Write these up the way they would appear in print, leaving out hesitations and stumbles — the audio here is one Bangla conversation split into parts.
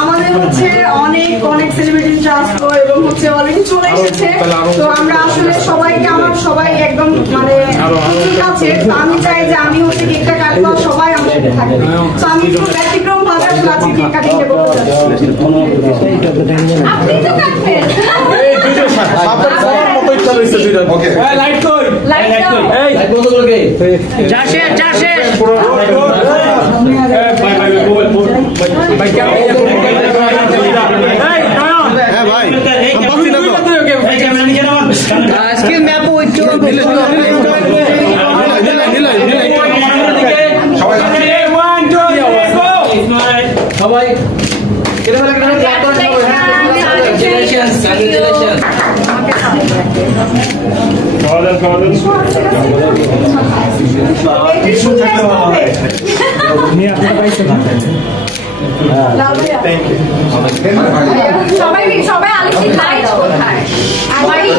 আমাদের হচ্ছে অনেক অনেক সেলিব্রিটি আসলো এবং হচ্ছে অলরেডি চলে এসেছে। তো আমরা আসলে সবাইকে আমার সবাই একদম মানে কাছে, আমি চাই যে আমি হচ্ছে কেকটা কাটবো, সবাই আমার সাথে থাকবে। তো আমি একটু ব্যতিক্রম ভাবে আসলে আজকে কেক কাটিং দেবো। আপনি তো কাটবেন। এই দুটো সাপের সবার মতই চলেছে দুটো। ওকে এই লাইট কই, লাইট কই, এই লাইট বন্ধ করো। যাশে যাশে ভাই ভাই ভাই क्या है भाई हम बाकी ना कैमरा नीचे ना आज के मैं आपको एक जोड़ सबाई কেটে ফেলে ক্লাপ করে সবাই সবাই আলিফ খায় কোথায় আমারই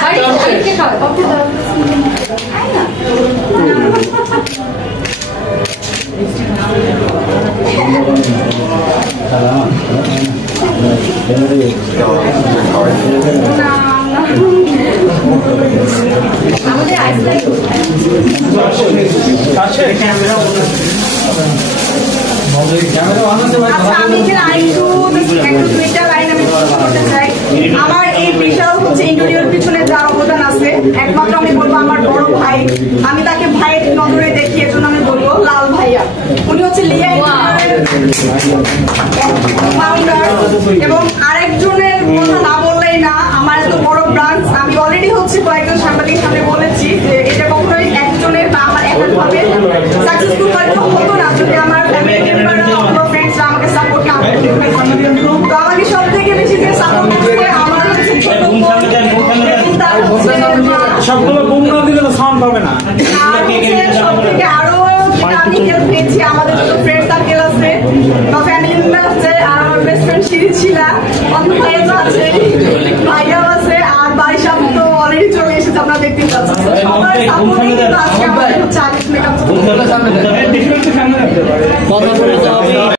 আলিফকে খাওয়া কত দাও খায় না আমাদের আইসক্রিম কাছে ক্যামেরা আমার এই বিশাল হচ্ছে ইন্টেরিয়র পিছনে যার অবদান আছে একমাত্র আমি বলবো আমার বড় ভাই, আমি তাকে ভাইয়ের নজরে দেখি, এর জন্য আমি বলবো লাল ভাইয়া। উনি হচ্ছে লিয়া ফাউন্ডার এবং আরেকজনের কথা না বললেই না, আমার এত বড় ব্রাঞ্চ। আমি অলরেডি হচ্ছে কয়েকজন সাংবাদিক সামনে বলেছি যে এটা কখনোই একজনের বা আমার একার ভাবে সাকসেসফুল হতো না যদি আমার ফ্যামিলি মেম্বাররা আমার ফ্রেন্ডসরা আমাকে সাপোর্ট না করতো। তো আমাকে সব থেকে বেশি যে সাপোর্ট করতে আমার হচ্ছে ছোট বোন, সবগুলো বোন না দিলে তো সাউন্ড পাবে না। সব থেকে আরো আমি হেল্প পেয়েছি আমাদের যত ফ্রেন্ড সার্কেল আছে বা ফ্যামিলি মেম্বার আছে, আর আমার বেস্ট ফ্রেন্ড শিরিছিলা, অন্য ভাইয়া আছে, ভাইয়াও আছে, আর বাড়ির সামনে তো অলরেডি চলে এসেছে, আপনারা দেখতে পাচ্ছেন। সবার সাপোর্টে কিন্তু আজকে আমাদের হচ্ছে আলিফ মেকআপ